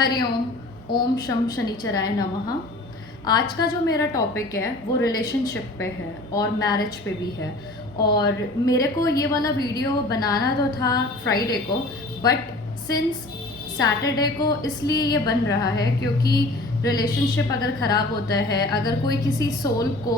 हरिओम। ओम शम शनिचराय नमः। आज का जो मेरा टॉपिक है वो रिलेशनशिप पे है और मैरिज पे भी है। और मेरे को ये वाला वीडियो बनाना तो था फ्राइडे को, बट सिंस सैटरडे को इसलिए ये बन रहा है क्योंकि रिलेशनशिप अगर ख़राब होता है, अगर कोई किसी सोल को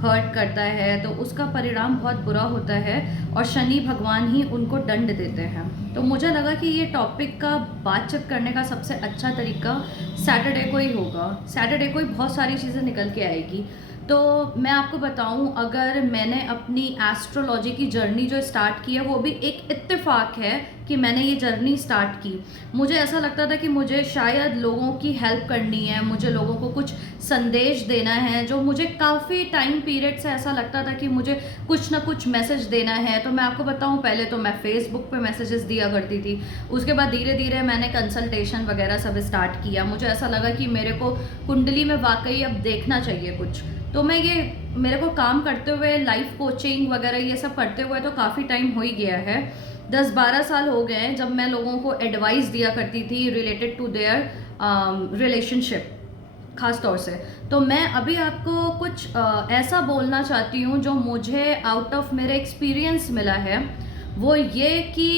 हर्ट करता है तो उसका परिणाम बहुत बुरा होता है और शनि भगवान ही उनको दंड देते हैं। तो मुझे लगा कि ये टॉपिक का बातचीत करने का सबसे अच्छा तरीका सैटरडे को ही होगा। सैटरडे को ही बहुत सारी चीज़ें निकल के आएगी। तो मैं आपको बताऊं, अगर मैंने अपनी एस्ट्रोलॉजी की जर्नी जो स्टार्ट की है वो भी एक इत्तेफाक है कि मैंने ये जर्नी स्टार्ट की। मुझे ऐसा लगता था कि मुझे शायद लोगों की हेल्प करनी है, मुझे लोगों को कुछ संदेश देना है, जो मुझे काफ़ी टाइम पीरियड से ऐसा लगता था कि मुझे कुछ ना कुछ मैसेज देना है। तो मैं आपको बताऊं, पहले तो मैं फेसबुक पे मैसेजेस दिया करती थी, उसके बाद धीरे धीरे मैंने कंसल्टेशन वगैरह सब स्टार्ट किया। मुझे ऐसा लगा कि मेरे को कुंडली में वाकई अब देखना चाहिए कुछ। तो मैं ये मेरे को काम करते हुए, लाइफ कोचिंग वगैरह ये सब करते हुए तो काफ़ी टाइम हो ही गया है। 10-12 साल हो गए हैं जब मैं लोगों को एडवाइस दिया करती थी रिलेटेड टू देयर रिलेशनशिप खास तौर से। तो मैं अभी आपको कुछ ऐसा बोलना चाहती हूँ जो मुझे आउट ऑफ मेरे एक्सपीरियंस मिला है। वो ये कि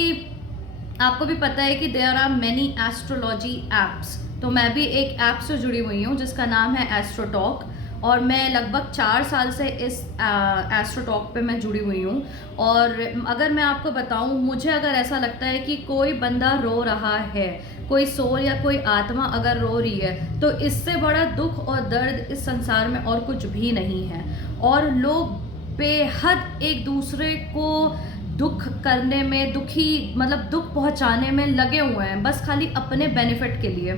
आपको भी पता है कि there are many astrology apps. तो मैं भी एक ऐप से जुड़ी हुई हूँ जिसका नाम है एस्ट्रोटॉक, और मैं लगभग 4 साल से इस एस्ट्रोटॉक पे मैं जुड़ी हुई हूँ। और अगर मैं आपको बताऊँ, मुझे अगर ऐसा लगता है कि कोई बंदा रो रहा है, कोई सोल या कोई आत्मा अगर रो रही है, तो इससे बड़ा दुख और दर्द इस संसार में और कुछ भी नहीं है। और लोग बेहद एक दूसरे को दुख करने में, दुख पहुंचाने में लगे हुए हैं, बस खाली अपने बेनिफिट के लिए,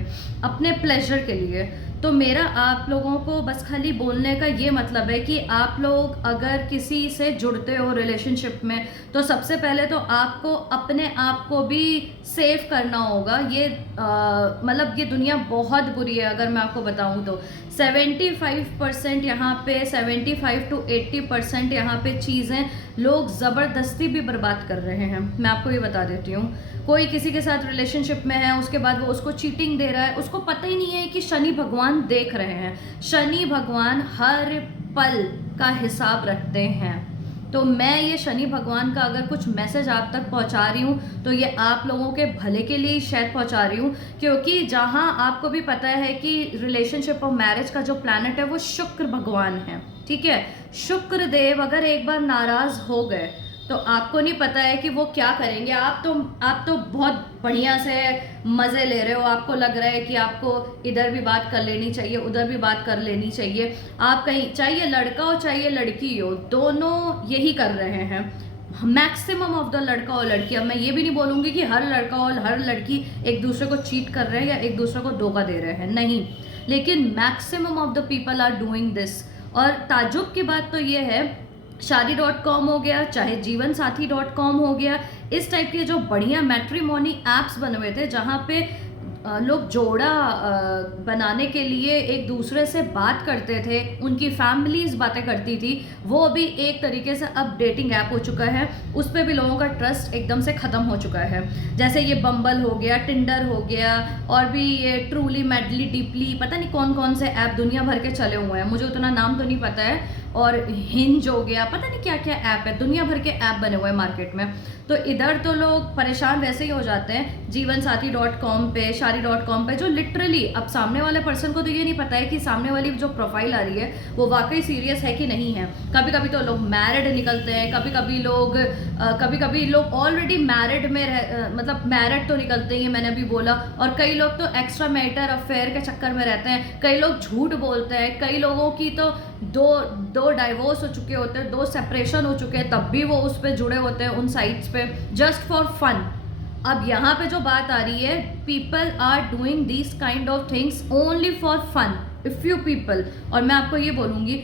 अपने प्लेजर के लिए। तो मेरा आप लोगों को बस खाली बोलने का ये मतलब है कि आप लोग अगर किसी से जुड़ते हो रिलेशनशिप में, तो सबसे पहले तो आपको अपने आप को भी सेव करना होगा। ये दुनिया बहुत बुरी है। अगर मैं आपको बताऊं तो 75% यहाँ पे, 75 to 80% यहाँ पे चीज़ें लोग ज़बरदस्ती भी बर्बाद कर रहे हैं। मैं आपको ये बता देती हूँ, कोई किसी के साथ रिलेशनशिप में है, उसके बाद वो उसको चीटिंग दे रहा है, उसको पता ही नहीं है कि शनि भगवान देख रहे हैं। शनि भगवान हर पल का हिसाब रखते हैं। तो मैं ये शनि भगवान का अगर कुछ मैसेज आप तक पहुंचा रही हूँ तो ये आप लोगों के भले के लिए ही शायद पहुंचा रही हूँ, क्योंकि जहाँ आपको भी पता है कि रिलेशनशिप और मैरिज का जो प्लैनेट है वो शुक्र भगवान है, ठीक है। शुक्र देव अगर एक बार नाराज हो गए तो आपको नहीं पता है कि वो क्या करेंगे। आप तो बहुत बढ़िया से मज़े ले रहे हो, आपको लग रहा है कि आपको इधर भी बात कर लेनी चाहिए, उधर भी बात कर लेनी चाहिए। आप कहीं, चाहे लड़का हो चाहे लड़की हो, दोनों यही कर रहे हैं। मैक्सिमम ऑफ द लड़का और लड़की, अब मैं ये भी नहीं बोलूँगी कि हर लड़का और हर लड़की एक दूसरे को चीट कर रहे हैं या एक दूसरे को धोखा दे रहे हैं, नहीं, लेकिन maximum of the people are doing this. और ताजुब की बात तो ये है, शादी.com हो गया, चाहे जीवनसाथी.com हो गया, इस टाइप के जो बढ़िया मैट्रिमोनी एप्स बने हुए थे जहाँ पे लोग जोड़ा बनाने के लिए एक दूसरे से बात करते थे, उनकी फैमिलीज बातें करती थी, वो भी एक तरीके से अब डेटिंग ऐप हो चुका है। उस पर भी लोगों का ट्रस्ट एकदम से ख़त्म हो चुका है। जैसे ये बम्बल हो गया, टिंडर हो गया, और भी ये ट्रूली, मैडली, डीपली, पता नहीं कौन कौन से ऐप दुनिया भर के चले हुए हैं, मुझे उतना नाम तो नहीं पता है। और हिंज हो गया, पता नहीं क्या क्या ऐप है, दुनिया भर के ऐप बने हुए हैं मार्केट में। तो इधर तो लोग परेशान वैसे ही हो जाते हैं जीवनसाथी.com पे, शादी.com पे, जो लिटरली अब सामने वाले पर्सन को तो ये नहीं पता है कि सामने वाली जो प्रोफाइल आ रही है वो वाकई सीरियस है कि नहीं है। कभी कभी तो लोग मैरिड निकलते हैं, कभी कभी लोग ऑलरेडी मैरिड में मतलब मैरिड तो निकलते ही हैं, मैंने अभी बोला। और कई लोग तो एक्स्ट्रा मैरिटल अफेयर के चक्कर में रहते हैं, कई लोग झूठ बोलते हैं, कई लोगों की तो दो डाइवोर्स हो चुके होते हैं, 2 सेपरेशन हो चुके हैं, तब भी वो उस पर जुड़े होते हैं उन साइट्स पे, जस्ट फॉर फन। अब यहाँ पे जो बात आ रही है, people are doing this kind of things only for fun, if you people. और मैं आपको ये बोलूँगी,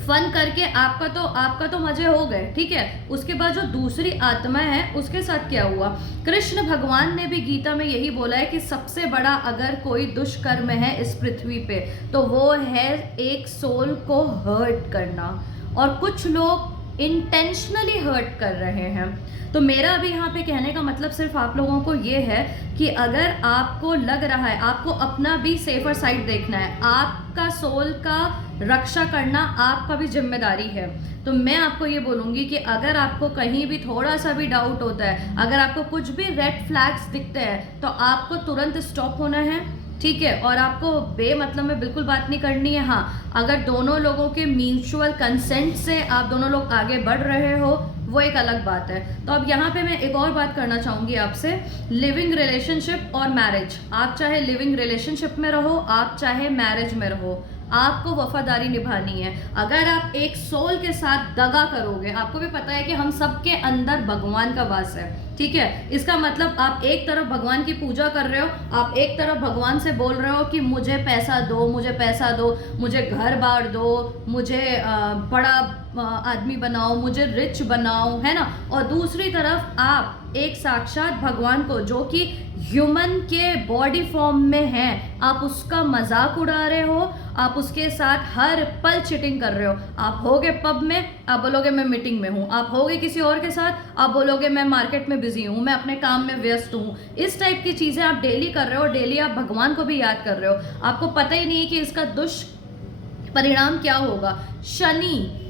फन करके आपका तो मजे हो गए, ठीक है। उसके बाद जो दूसरी आत्मा है उसके साथ क्या हुआ? कृष्ण भगवान ने भी गीता में यही बोला है कि सबसे बड़ा अगर कोई दुष्कर्म है इस पृथ्वी पे तो वो है एक सोल को हर्ट करना। और कुछ लोग इंटेंशनली हर्ट कर रहे हैं। तो मेरा अभी यहाँ पे कहने का मतलब सिर्फ आप लोगों को ये है कि अगर आपको लग रहा है, आपको अपना भी सेफर साइड देखना है, आपका सोल का रक्षा करना आपका भी जिम्मेदारी है। तो मैं आपको ये बोलूँगी कि अगर आपको कहीं भी थोड़ा सा भी डाउट होता है, अगर आपको कुछ भी रेड फ्लैग्स दिखते हैं, तो आपको तुरंत स्टॉप होना है, ठीक है। और आपको बेमतलब में बिल्कुल बात नहीं करनी है। हाँ, अगर दोनों लोगों के म्यूचुअल कंसेंट से आप दोनों लोग आगे बढ़ रहे हो, वो एक अलग बात है। तो अब यहाँ पे मैं एक और बात करना चाहूँगी आपसे, लिविंग रिलेशनशिप और मैरिज। आप चाहे लिविंग रिलेशनशिप में रहो, आप चाहे मैरिज में रहो, आपको वफादारी निभानी है। अगर आप एक सोल के साथ दगा करोगे, आपको भी पता है कि हम सबके अंदर भगवान का वास है, ठीक है। इसका मतलब आप एक तरफ भगवान की पूजा कर रहे हो, आप एक तरफ भगवान से बोल रहे हो कि मुझे पैसा दो, मुझे पैसा दो, मुझे घर बार दो, मुझे बड़ा आदमी बनाओ, मुझे रिच बनाओ, है ना। और दूसरी तरफ आप एक साक्षात भगवान को, जो कि ह्यूमन के बॉडी फॉर्म में है, आप उसका मजाक उड़ा रहे हो, आप उसके साथ हर पल चीटिंग कर रहे हो। आप होगे पब में, आप बोलोगे मैं मीटिंग में हूँ, आप होगे किसी और के साथ, आप बोलोगे मैं मार्केट में बिजी हूँ, मैं अपने काम में व्यस्त हूँ। इस टाइप की चीज़ें आप डेली कर रहे हो, डेली आप भगवान को भी याद कर रहे हो। आपको पता ही नहीं है कि इसका दुष्परिणाम क्या होगा।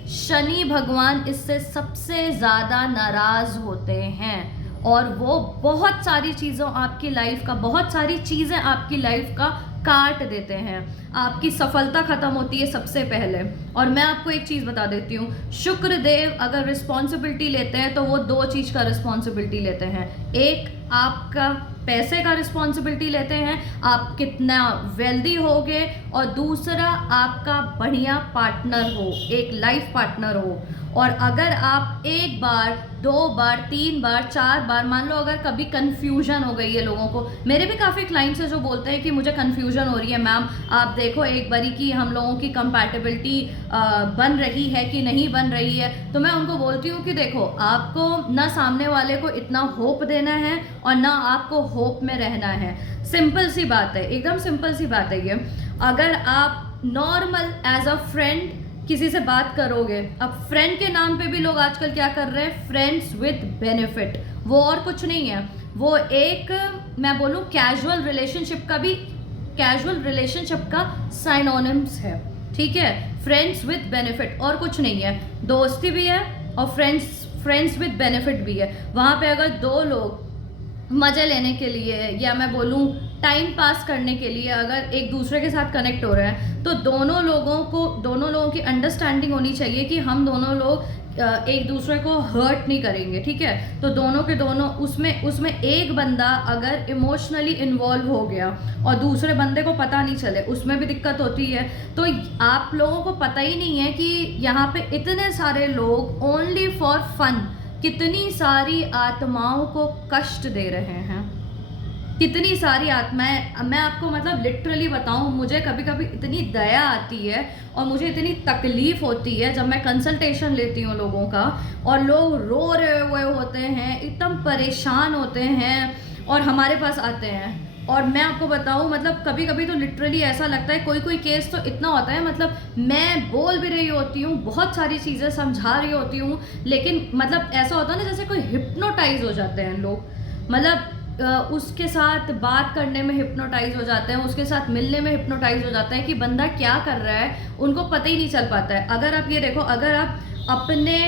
शनि भगवान इससे सबसे ज़्यादा नाराज होते हैं, और वो बहुत सारी चीज़ों आपकी लाइफ का, बहुत सारी चीज़ें आपकी लाइफ का काट देते हैं। आपकी सफलता खत्म होती है सबसे पहले। और मैं आपको एक चीज़ बता देती हूँ, शुक्र देव अगर रिस्पॉन्सिबिलिटी लेते हैं तो वो दो चीज़ का रिस्पॉन्सिबिलिटी लेते हैं। एक आपका पैसे का रिस्पॉन्सिबिलिटी लेते हैं, आप कितना वेल्दी होगे, और दूसरा आपका बढ़िया पार्टनर हो, एक लाइफ पार्टनर हो। और अगर आप एक बार, दो बार, तीन बार, चार बार, मान लो अगर कभी कंफ्यूजन हो गई है लोगों को, मेरे भी काफ़ी क्लाइंट्स हैं जो बोलते हैं कि मुझे कंफ्यूजन हो रही है मैम, आप देखो एक बारी कि हम लोगों की कंपैटिबिलिटी बन रही है कि नहीं बन रही है। तो मैं उनको बोलती हूँ कि देखो, आपको ना सामने वाले को इतना होप देना है और ना आपको होप में रहना है। सिंपल सी बात है, एकदम सिंपल सी बात है ये। अगर आप नॉर्मल एज अ फ्रेंड किसी से बात करोगे, अब फ्रेंड के नाम पे भी लोग आजकल क्या कर रहे हैं, फ्रेंड्स विद बेनिफिट, वो और कुछ नहीं है, वो एक, मैं बोलूँ कैजुअल रिलेशनशिप का भी, कैजुअल रिलेशनशिप का साइनोनिम्स है, ठीक है। फ्रेंड्स विद बेनिफिट और कुछ नहीं है, दोस्ती भी है और फ्रेंड्स विद बेनिफिट भी है। वहाँ पे अगर दो लोग मज़े लेने के लिए, या मैं बोलूँ टाइम पास करने के लिए, अगर एक दूसरे के साथ कनेक्ट हो रहे हैं, तो दोनों लोगों की अंडरस्टैंडिंग होनी चाहिए कि हम दोनों लोग एक दूसरे को हर्ट नहीं करेंगे, ठीक है। तो दोनों के दोनों, उसमें एक बंदा अगर इमोशनली इन्वॉल्व हो गया और दूसरे बंदे को पता नहीं चले, उसमें भी दिक्कत होती है। तो आप लोगों को पता ही नहीं है कि यहाँ पे इतने सारे लोग ओनली फॉर फन कितनी सारी आत्माओं को कष्ट दे रहे हैं, कितनी सारी आत्माएं। मैं आपको मतलब लिटरली बताऊं, मुझे कभी कभी इतनी दया आती है और मुझे इतनी तकलीफ होती है जब मैं कंसल्टेशन लेती हूँ लोगों का, और लोग रो रहे हुए होते हैं, एकदम परेशान होते हैं और हमारे पास आते हैं। और मैं आपको बताऊं, मतलब कभी कभी तो लिटरली ऐसा लगता है, कोई केस तो इतना होता है, मतलब मैं बोल भी रही होती हूँ, बहुत सारी चीज़ें समझा रही होती हूँ, लेकिन मतलब ऐसा होता है ना जैसे कोई हिप्नोटाइज हो जाते हैं लोग, मतलब उसके साथ बात करने में हिप्नोटाइज हो जाते हैं, उसके साथ मिलने में हिप्नोटाइज हो जाते हैं कि बंदा क्या कर रहा है उनको पता ही नहीं चल पाता है। अगर आप ये देखो, अगर आप अपने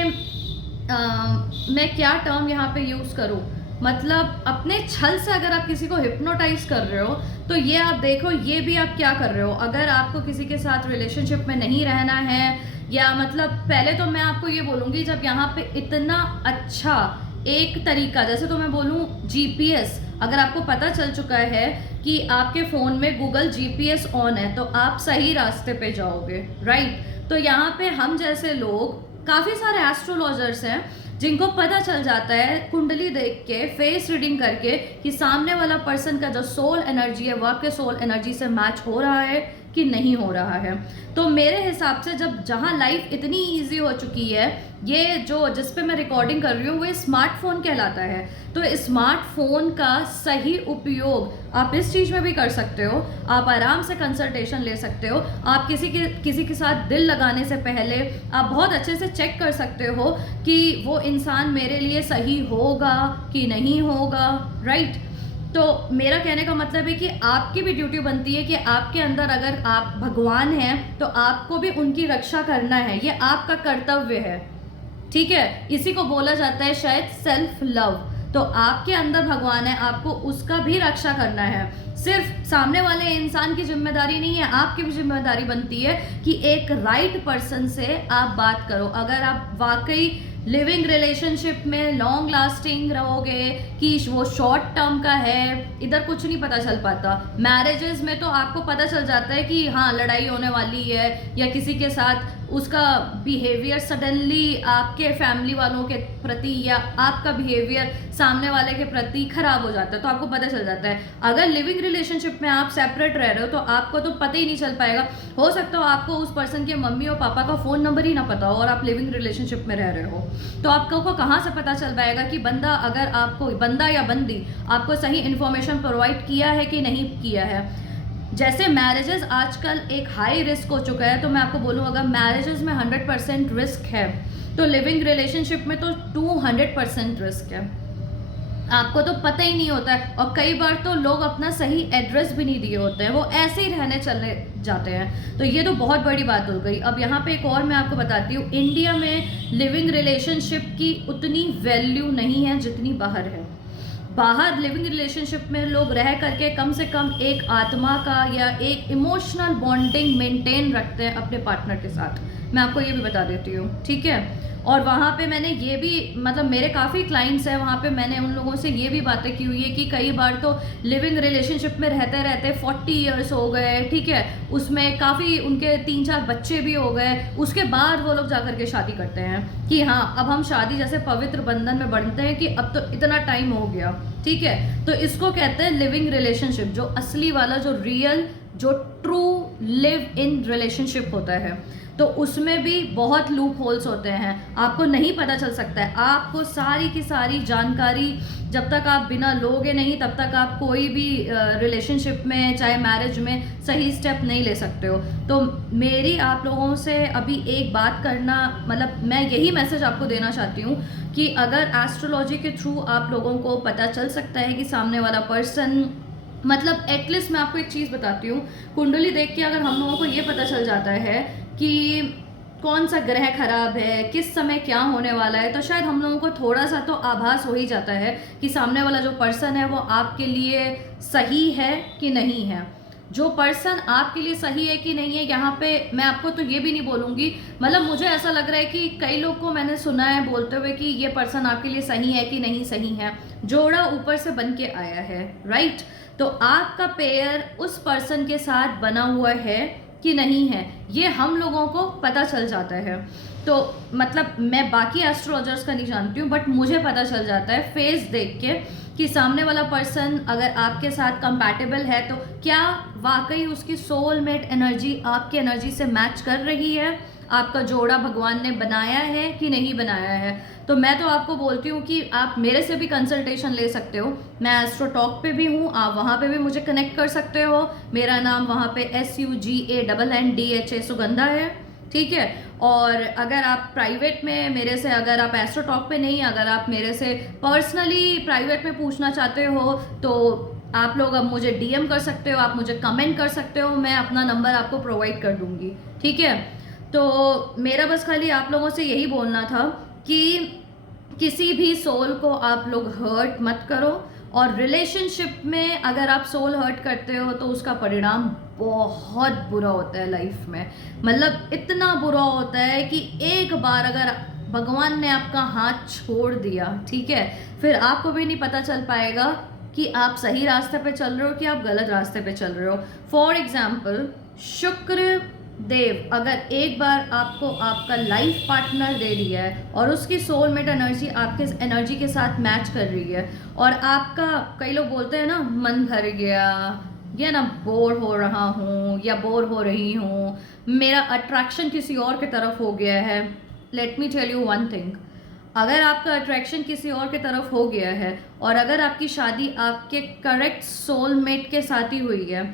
मैं क्या टर्म यहाँ पे यूज़ करूँ, मतलब अपने छल से अगर आप किसी को हिप्नोटाइज कर रहे हो, तो ये आप देखो, ये भी आप क्या कर रहे हो। अगर आपको किसी के साथ रिलेशनशिप में नहीं रहना है, या मतलब पहले तो मैं आपको ये बोलूँगी, जब यहाँ पे इतना अच्छा एक तरीका, जैसे तो मैं बोलूँ जीपीएस, अगर आपको पता चल चुका है कि आपके फ़ोन में गूगल जीपीएस ऑन है, तो आप सही रास्ते पे जाओगे, राइट। तो यहाँ पे हम जैसे लोग, काफ़ी सारे एस्ट्रोलॉजर्स हैं जिनको पता चल जाता है कुंडली देख के, फेस रीडिंग करके, कि सामने वाला पर्सन का जो सोल एनर्जी है वो आपके सोल एनर्जी से मैच हो रहा है कि नहीं हो रहा है। तो मेरे हिसाब से जब जहाँ लाइफ इतनी ईजी हो चुकी है, ये जो जिस पे मैं रिकॉर्डिंग कर रही हूँ वो स्मार्टफोन कहलाता है। तो स्मार्टफोन का सही उपयोग आप इस चीज़ में भी कर सकते हो। आप आराम से कंसल्टेशन ले सकते हो। आप किसी के साथ दिल लगाने से पहले आप बहुत अच्छे से चेक कर सकते हो कि वो इंसान मेरे लिए सही होगा कि नहीं होगा, राइट। तो मेरा कहने का मतलब है कि आपकी भी ड्यूटी बनती है कि आपके अंदर अगर आप भगवान हैं तो आपको भी उनकी रक्षा करना है, ये आपका कर्तव्य है, ठीक है। इसी को बोला जाता है शायद सेल्फ लव। तो आपके अंदर भगवान है, आपको उसका भी रक्षा करना है। सिर्फ सामने वाले इंसान की जिम्मेदारी नहीं है, आपकी भी जिम्मेदारी बनती है कि एक राइट पर्सन से आप बात करो। अगर आप वाकई लिविंग रिलेशनशिप में लॉन्ग लास्टिंग रहोगे कि वो शॉर्ट टर्म का है, इधर कुछ नहीं पता चल पाता। मैरिजेस में तो आपको पता चल जाता है कि हाँ लड़ाई होने वाली है, या किसी के साथ उसका बिहेवियर सडनली आपके फैमिली वालों के प्रति या आपका बिहेवियर सामने वाले के प्रति खराब हो जाता है, तो आपको पता चल जाता है। अगर लिविंग रिलेशनशिप में आप सेपरेट रह रहे हो तो आपको तो पता ही नहीं चल पाएगा। हो सकता हो आपको उस पर्सन के मम्मी और पापा का फ़ोन नंबर ही ना पता हो और आप लिविंग रिलेशनशिप में रह रहे हो, तो आपको कहाँ से पता चल पाएगा कि बंदा या बंदी आपको सही इन्फॉर्मेशन प्रोवाइड किया है कि नहीं किया है। जैसे मैरिजेस आजकल एक हाई रिस्क हो चुका है, तो मैं आपको बोलूँ अगर मैरिजेस में 100% रिस्क है तो लिविंग रिलेशनशिप में तो 200% रिस्क है। आपको तो पता ही नहीं होता है, और कई बार तो लोग अपना सही एड्रेस भी नहीं दिए होते हैं, वो ऐसे ही रहने चलने जाते हैं। तो ये तो बहुत बड़ी बात हो गई। अब यहाँ पे एक और मैं आपको बताती हूँ, इंडिया में लिविंग रिलेशनशिप की उतनी वैल्यू नहीं है जितनी बाहर है। बाहर लिविंग रिलेशनशिप में लोग रह करके कम से कम एक आत्मा का या एक इमोशनल बॉन्डिंग मेंटेन रखते हैं अपने पार्टनर के साथ। मैं आपको ये भी बता देती हूँ, ठीक है। और वहाँ पे मैंने ये भी मतलब मेरे काफ़ी क्लाइंट्स हैं, वहाँ पे मैंने उन लोगों से ये भी बातें की हुई है कि कई बार तो लिविंग रिलेशनशिप में रहते रहते 40 ईयर्स हो गए, ठीक है, उसमें काफ़ी उनके 3-4 बच्चे भी हो गए, उसके बाद वो लोग जाकर के शादी करते हैं कि हाँ अब हम शादी जैसे पवित्र बंधन में बढ़ते हैं कि अब तो इतना टाइम हो गया, ठीक है। तो इसको कहते हैं लिविंग रिलेशनशिप, जो असली वाला, जो रियल, जो ट्रू लिव इन रिलेशनशिप होता है। तो उसमें भी बहुत लूप होल्स होते हैं, आपको नहीं पता चल सकता है। आपको सारी की सारी जानकारी जब तक आप बिना लोगे नहीं तब तक आप कोई भी रिलेशनशिप में चाहे मैरिज में सही स्टेप नहीं ले सकते हो। तो मेरी आप लोगों से अभी एक बात करना, मतलब मैं यही मैसेज आपको देना चाहती हूँ कि अगर एस्ट्रोलॉजी के थ्रू आप लोगों को पता चल सकता है कि सामने वाला पर्सन, मतलब एटलीस्ट मैं आपको एक चीज़ बताती हूँ, कुंडली देख के अगर हम लोगों को ये पता चल जाता है कि कौन सा ग्रह खराब है, किस समय क्या होने वाला है, तो शायद हम लोगों को थोड़ा सा तो आभास हो ही जाता है कि सामने वाला जो पर्सन है वो आपके लिए सही है कि नहीं है। जो पर्सन आपके लिए सही है कि नहीं है, यहाँ पे मैं आपको तो ये भी नहीं बोलूँगी, मतलब मुझे ऐसा लग रहा है कि कई लोग को मैंने सुना है बोलते हुए कि ये पर्सन आपके लिए सही है कि नहीं सही है। जोड़ा ऊपर से बन के आया है, राइट। तो आपका पेयर उस पर्सन के साथ बना हुआ है कि नहीं है, ये हम लोगों को पता चल जाता है। तो मतलब मैं बाकी एस्ट्रोलॉजर्स का नहीं जानती हूँ, बट मुझे पता चल जाता है फेस देख के कि सामने वाला पर्सन अगर आपके साथ कंपैटिबल है तो क्या वाकई उसकी सोलमेट एनर्जी आपकी एनर्जी से मैच कर रही है, आपका जोड़ा भगवान ने बनाया है कि नहीं बनाया है। तो मैं तो आपको बोलती हूँ कि आप मेरे से भी कंसल्टेशन ले सकते हो, मैं एस्ट्रो टॉक पे भी हूँ, आप वहाँ पे भी मुझे कनेक्ट कर सकते हो। मेरा नाम वहाँ पे SUGANNDHA सुगंधा है, ठीक है। और अगर आप प्राइवेट में मेरे से, अगर आप एस्ट्रो टॉक पे नहीं, अगर आप मेरे से पर्सनली प्राइवेट में पूछना चाहते हो तो आप लोग अब मुझे DM कर सकते हो, आप मुझे कमेंट कर सकते हो, मैं अपना नंबर आपको प्रोवाइड कर दूँगी, ठीक है। तो मेरा बस खाली आप लोगों से यही बोलना था कि किसी भी सोल को आप लोग हर्ट मत करो, और रिलेशनशिप में अगर आप सोल हर्ट करते हो तो उसका परिणाम बहुत बुरा होता है लाइफ में। मतलब इतना बुरा होता है कि एक बार अगर भगवान ने आपका हाथ छोड़ दिया, ठीक है, फिर आपको भी नहीं पता चल पाएगा कि आप सही रास्ते पे चल रहे हो कि आप गलत रास्ते पे चल रहे हो। फॉर एग्जाम्पल, शुक्र देव अगर एक बार आपको आपका लाइफ पार्टनर दे दिया है और उसकी सोलमेट एनर्जी आपके एनर्जी के साथ मैच कर रही है, और आपका, कई लोग बोलते हैं ना, मन भर गया या ना बोर हो रहा हूँ या बोर हो रही हूँ, मेरा अट्रैक्शन किसी और की तरफ हो गया है। Let me tell you one thing, अगर आपका अट्रैक्शन किसी और की तरफ हो गया है और अगर आपकी शादी आपके करेक्ट सोलमेट के साथ ही हुई है,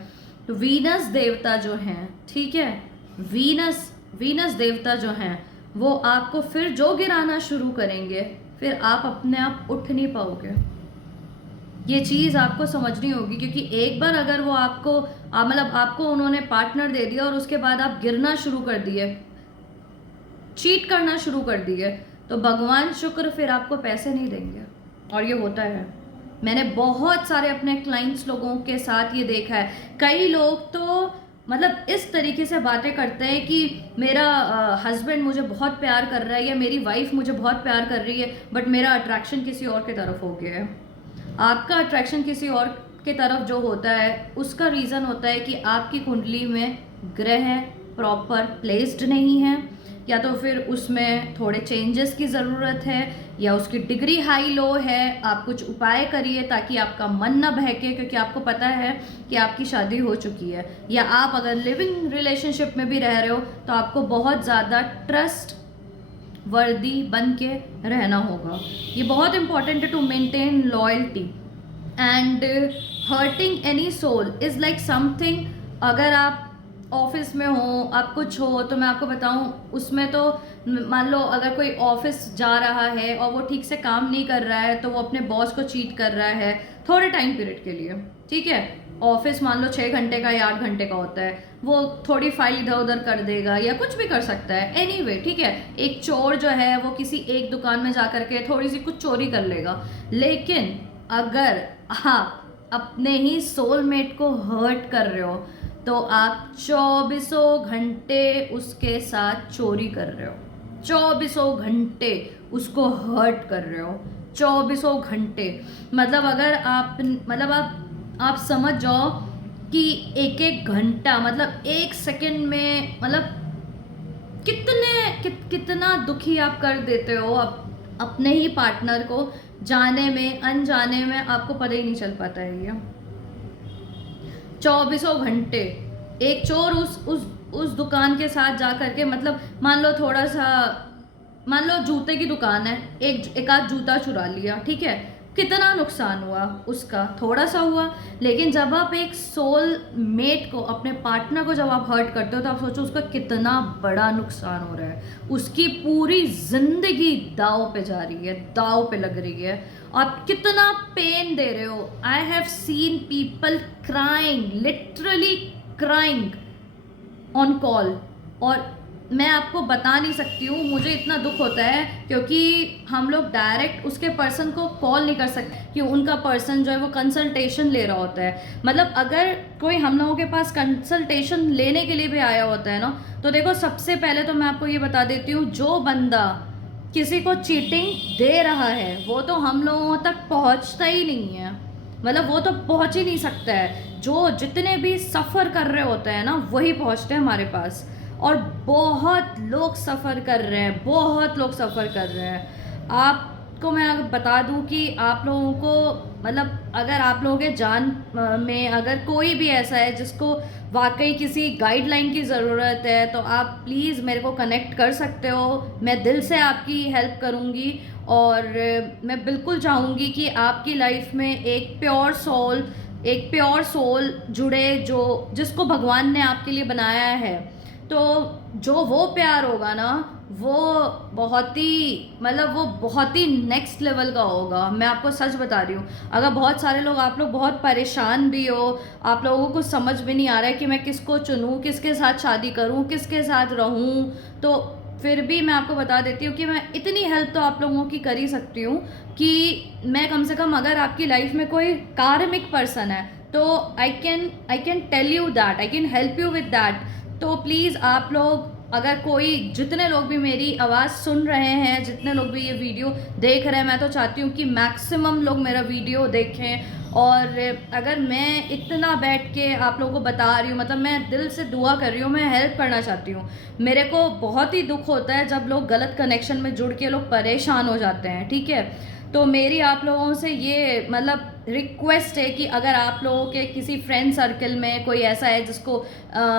तो वीनस देवता जो हैं, ठीक है, वीनस देवता जो हैं वो आपको फिर जो गिराना शुरू करेंगे, फिर आप अपने आप उठ नहीं पाओगे। ये चीज़ आपको समझनी होगी, क्योंकि एक बार अगर वो आपको मतलब आपको उन्होंने पार्टनर दे दिया और उसके बाद आप गिरना शुरू कर दिए, चीट करना शुरू कर दिए, तो भगवान शुक्र फिर आपको पैसे नहीं देंगे। और ये होता है, मैंने बहुत सारे अपने क्लाइंट्स लोगों के साथ ये देखा है। कई लोग तो मतलब इस तरीके से बातें करते हैं कि मेरा हस्बैंड मुझे बहुत प्यार कर रहा है या मेरी वाइफ मुझे बहुत प्यार कर रही है, बट मेरा अट्रैक्शन किसी और की तरफ हो गया है। आपका अट्रैक्शन किसी और की तरफ जो होता है उसका रीज़न होता है कि आपकी कुंडली में ग्रह प्रॉपर प्लेस्ड नहीं है, या तो फिर उसमें थोड़े चेंजेस की ज़रूरत है, या उसकी डिग्री हाई लो है। आप कुछ उपाय करिए ताकि आपका मन न बहके, क्योंकि आपको पता है कि आपकी शादी हो चुकी है, या आप अगर लिविंग रिलेशनशिप में भी रह रहे हो तो आपको बहुत ज़्यादा ट्रस्ट वर्दी बन के रहना होगा। ये बहुत इंपॉर्टेंट है to maintain loyalty and hurting any soul is like something. अगर आप ऑफिस में हो, आप कुछ हो, तो मैं आपको बताऊं, उसमें तो मान लो अगर कोई ऑफिस जा रहा है और वो ठीक से काम नहीं कर रहा है तो वो अपने बॉस को चीट कर रहा है थोड़े टाइम पीरियड के लिए, ठीक है। ऑफिस मान लो 6 घंटे का या 8 घंटे का होता है, वो थोड़ी फाइल इधर उधर कर देगा या कुछ भी कर सकता है, एनीवे, ठीक है। एक चोर जो है वो किसी एक दुकान में जा करके थोड़ी सी कुछ चोरी कर लेगा, लेकिन अगर आप अपने ही सोलमेट को हर्ट कर रहे हो तो आप 24 घंटे उसके साथ चोरी कर रहे हो, 24 घंटे उसको हर्ट कर रहे हो, 24 घंटे। मतलब अगर आप समझ जाओ कि एक एक घंटा मतलब एक सेकंड में मतलब कितना दुखी आप कर देते हो अपने ही पार्टनर को, जाने में अनजाने में आपको पता ही नहीं चल पाता है। ये 24 घंटे एक चोर उस दुकान के साथ जा करके, मतलब मान लो जूते की दुकान है, एक आध जूता चुरा लिया, ठीक है, कितना नुकसान हुआ उसका, थोड़ा सा हुआ। लेकिन जब आप एक सोल मेट को, अपने पार्टनर को जब आप हर्ट करते हो तो आप सोचो उसका कितना बड़ा नुकसान हो रहा है, उसकी पूरी जिंदगी दाव पे जा रही है, दाव पे लग रही है, आप कितना पेन दे रहे हो। I have seen people crying, literally crying on call, और मैं आपको बता नहीं सकती हूँ, मुझे इतना दुख होता है क्योंकि हम लोग डायरेक्ट उसके पर्सन को कॉल नहीं कर सकते कि उनका पर्सन जो है वो कंसल्टेशन ले रहा होता है। मतलब अगर कोई हम लोगों के पास कंसल्टेशन लेने के लिए भी आया होता है ना, तो देखो सबसे पहले तो मैं आपको ये बता देती हूँ, जो बंदा किसी को चीटिंग दे रहा है वो तो हम लोगों तक पहुँचता ही नहीं है, मतलब वो तो पहुँच ही नहीं सकता है। जो जितने भी सफ़र कर रहे होते हैं ना वही पहुँचते हैं हमारे पास, और बहुत लोग सफ़र कर रहे हैं, बहुत लोग सफ़र कर रहे हैं। आपको मैं अगर बता दूं कि आप लोगों को, मतलब अगर आप लोगों के जान में अगर कोई भी ऐसा है जिसको वाकई किसी गाइडलाइन की ज़रूरत है, तो आप प्लीज़ मेरे को कनेक्ट कर सकते हो। मैं दिल से आपकी हेल्प करूँगी और मैं बिल्कुल चाहूँगी कि आपकी लाइफ में एक प्योर सोल जुड़े, जो जिसको भगवान ने आपके लिए बनाया है। तो जो वो प्यार होगा ना, वो बहुत ही नेक्स्ट लेवल का होगा। मैं आपको सच बता रही हूँ। अगर बहुत सारे लोग, आप लोग बहुत परेशान भी हो, आप लोगों को समझ में नहीं आ रहा है कि मैं किसको चुनूँ, किसके साथ शादी करूँ, किसके साथ रहूँ, तो फिर भी मैं आपको बता देती हूँ कि मैं इतनी हेल्प तो आप लोगों की कर ही सकती हूँ कि मैं कम से कम, अगर आपकी लाइफ में कोई कार्मिक पर्सन है तो I can tell you that, I can help you with that. तो प्लीज़ आप लोग, अगर कोई, जितने लोग भी मेरी आवाज़ सुन रहे हैं, जितने लोग भी ये वीडियो देख रहे हैं, मैं तो चाहती हूँ कि मैक्सिमम लोग मेरा वीडियो देखें। और अगर मैं इतना बैठ के आप लोगों को बता रही हूँ, मतलब मैं दिल से दुआ कर रही हूँ, मैं हेल्प करना चाहती हूँ। मेरे को बहुत ही दुख होता है जब लोग गलत कनेक्शन में जुड़ के लोग परेशान हो जाते हैं, ठीक है। तो मेरी आप लोगों से ये मतलब रिक्वेस्ट है कि अगर आप लोगों के किसी फ्रेंड सर्कल में कोई ऐसा है जिसको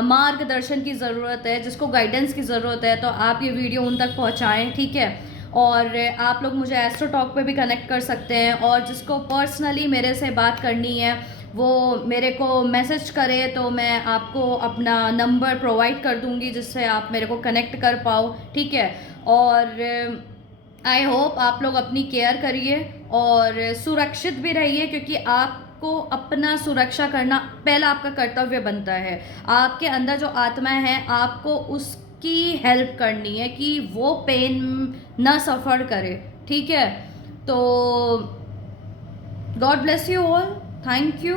मार्गदर्शन की ज़रूरत है, जिसको गाइडेंस की ज़रूरत है, तो आप ये वीडियो उन तक पहुंचाएं, ठीक है। और आप लोग मुझे एस्ट्रो टॉक पे भी कनेक्ट कर सकते हैं, और जिसको पर्सनली मेरे से बात करनी है वो मेरे को मैसेज करे, तो मैं आपको अपना नंबर प्रोवाइड कर दूंगी जिससे आप मेरे को कनेक्ट कर पाओ, ठीक है। और आई होप आप लोग अपनी केयर करिए और सुरक्षित भी रहिए, क्योंकि आपको अपना सुरक्षा करना पहला आपका कर्तव्य बनता है। आपके अंदर जो आत्मा है, आपको उसकी हेल्प करनी है कि वो पेन ना सफ़र करे, ठीक है। तो God bless you all, thank you.